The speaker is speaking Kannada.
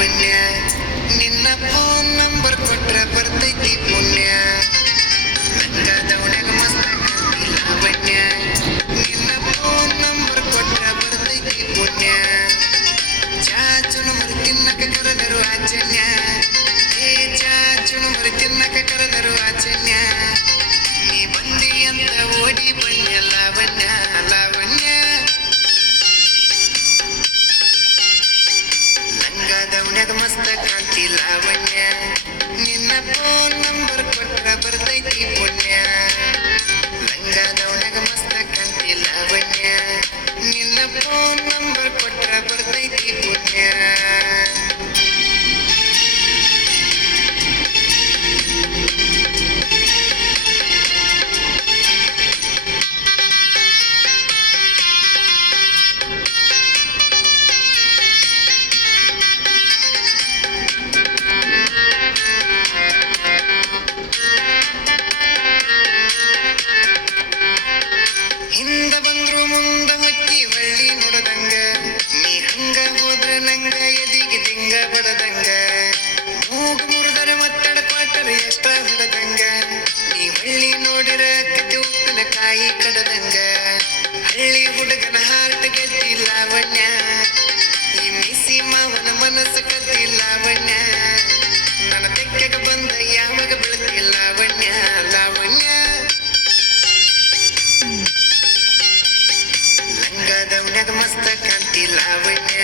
ಲಾವಣ್ಯ ನಿನ್ನ ಫೋನ್ ನಂಬರ್ ಕೊಟ್ರ ಬರ್ತೈತಿ ಪುಣ್ಯ ಲಂಗದವನ್ಯಾಗ ಮಸ್ತ ಕಾಂತಿ ಲಾವಣ್ಯ ನಿನ್ನ ಫೋನ್ ನಂಬರ್ ಕೊಟ್ರ ಬರ್ತೈತಿ ಪುಣ್ಯ ಚಾಚುನು ಮರಿ ತಿನ್ನಕ ಕರೆದರು ಆಚನ್ಯ ಏ ಚಾಚುನು ಮರಿ ತಿನ್ನಕ ಕರೆದರು ಆಚನ್ಯ ನೀ ಬಂದಿ ಅಂತ ಓಡಿ ಬಣ್ಣ ಲಾವಣ್ಯ ಲಾವಣ್ಯ ಲಂಗದವನ್ಯಾಗ ಮಸ್ತ ಕಾಂತಿ ಲಾವಣ್ಯ ನಿನ್ನ ಫೋನ್ ನಂಬರ್ ಕೊಟ್ರ ಬರ್ತೈತಿ ಪುಣ್ಯ ಲಂಗದವನ್ಯಾಗ ಮಸ್ತ ಕಾಂತಿ ಲಾವಣ್ಯ ನಿನ್ನ ಫೋನ್ ನಂಬರ್ ಕೊಟ್ರ ಬರ್ತೈತಿ ಪುಣ್ಯ ಹಿಂದ ಬಂದ್ರು ಮುಂದ ಹೊಕ್ಕಿ ಹೊಳ್ಳಿ ನೋಡದಂಗ ನೀ ಹಂಗ ಹೋದ್ರ ನಂಗ ಎದಿಗೆ ದಿಂಗ ಬಡದಂಗ ಮೂಗು ಮುರಿದರ ಒತ್ತಡ ಕ್ವಾಟರ್ ಎಷ್ಟ ಹೊಡದಂಗ ನೀ ಹೊಳ್ಳಿ ನೋಡಿರ ಕತ್ತಿ ಉಪ್ಪಿನ ಕಾಯಿ ಕಡದಂಗ ಹಳ್ಳಿ ಹುಡುಗನ ಹಾರ್ಟ್ ಗೆದ್ದಿ ಲಾವಣ್ಯ ಈ ಮಿಸಿ ಮಾವನ ಮನಸ್ಸು ಕತ್ತಿ ಲಾವಣ್ಯ ನನ್ನ ತೆಕ್ಕೆಗ ಬಂದ ಯಾವಾಗ ಬೆಳತಿ ಲಾವಣ್ಯ ಲಾವಣ್ಯ ಲಂಗದವನ್ಯಾಗ ಮಸ್ತ ಕಾಂತಿ ಲಾವಣ್ಯ